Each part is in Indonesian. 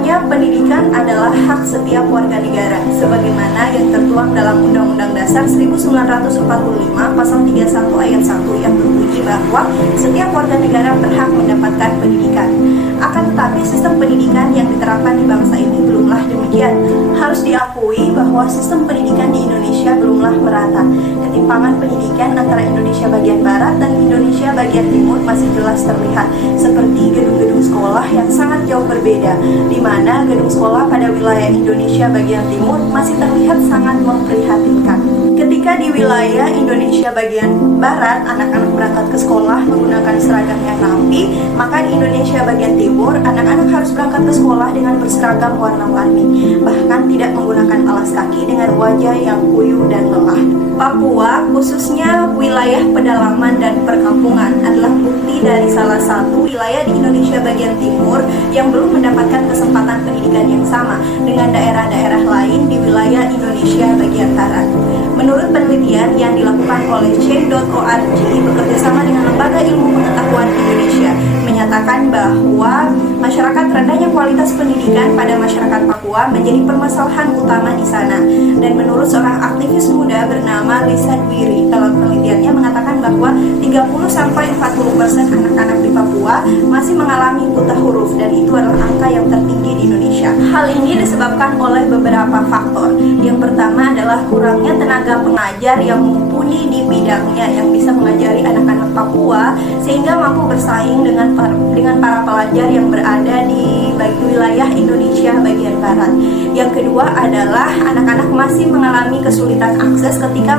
Bahwasanya pendidikan adalah hak setiap warga negara, sebagaimana yang tertuang dalam Undang-Undang Dasar 1945 Pasal 31 Ayat 1 yang berbunyi bahwa setiap warga negara berhak mendapatkan pendidikan. Akan tetapi sistem pendidikan yang diterapkan di bangsa ini belumlah demikian. Harus diakui bahwa sistem pendidikan di Indonesia belumlah merata. Ketimpangan pendidikan antara Indonesia bagian barat dan Indonesia bagian timur masih jelas terlihat, seperti gedung-gedung sekolah yang sangat jauh berbeda, di mana gedung sekolah pada wilayah Indonesia bagian timur masih terlihat sangat memprihatinkan. Ketika di wilayah Indonesia bagian barat anak-anak berangkat ke sekolah menggunakan seragam yang rapi, maka di Indonesia bagian timur anak-anak harus berangkat ke sekolah dengan berseragam warna-warni, bahkan tidak menggunakan alas kaki dengan wajah yang kuyuh dan lelah. Papua, khususnya wilayah pedalaman dan perkampungan, adalah bukti dari salah satu wilayah di Indonesia bagian timur yang belum mendapatkan kesempatan pendidikan yang sama dengan daerah-daerah lain di wilayah Indonesia bagian barat. Menurut penelitian yang dilakukan oleh Change.org bekerjasama dengan Lembaga Ilmu Pengetahuan Indonesia menyatakan bahwa masyarakat rendahnya kualitas pendidikan pada masyarakat Papua menjadi permasalahan utama di sana. Dan menurut seorang aktivis muda bernama Lisa Dwiri, dalam penelitiannya mengatakan bahwa 30-40% anak-anak di Papua masih mengalami buta huruf, dan itu adalah angka yang tertinggi di Indonesia. Hal ini disebabkan oleh beberapa faktor. Yang pertama adalah kurangnya tenaga pengajar yang mumpuni di bidangnya yang bisa mengajari anak-anak Papua sehingga mampu bersaing dengan para pelajar yang berada di wilayah Indonesia bagian barat. Yang kedua adalah anak-anak masih mengalami kesulitan akses ketika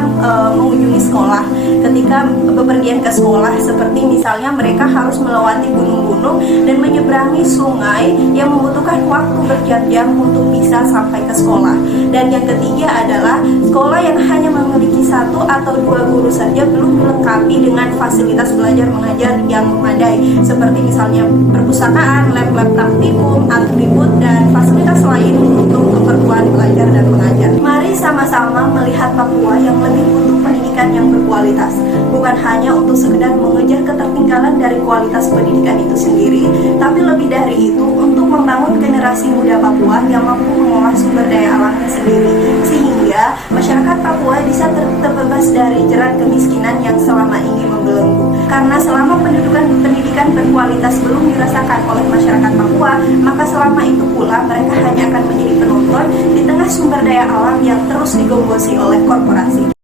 mengunjungi sekolah, ketika bepergian ke sekolah, seperti misalnya mereka harus melewati gunung-gunung dan menyeberangi sungai yang membutuhkan waktu berjam-jam untuk bisa sampai ke sekolah. Dan yang ketiga adalah sekolah yang hanya memiliki 1 atau 2 guru saja belum dilengkapi dengan fasilitas belajar mengajar yang memadai, seperti misalnya perpustakaan, lab-lab praktikum, atribut, dan fasilitas lain untuk keperluan belajar dan mengajar. Mari sama-sama melihat Papua yang lebih butuh pendidikan yang berkualitas, bukan hanya untuk sekedar mengejar ketertinggalan dari kualitas pendidikan itu sendiri, tapi lebih dari itu untuk membangun generasi muda Papua yang mampu mengolah sumber daya alamnya sendiri, sehingga masyarakat Papua bisa terbebas dari jerat kemiskinan yang selama ini membelenggu. Karena selama pendidikan berkualitas belum dirasakan oleh masyarakat Papua, maka selama itu pula mereka hanya akan menjadi penonton di tengah sumber daya alam yang terus digombosi oleh korporasi.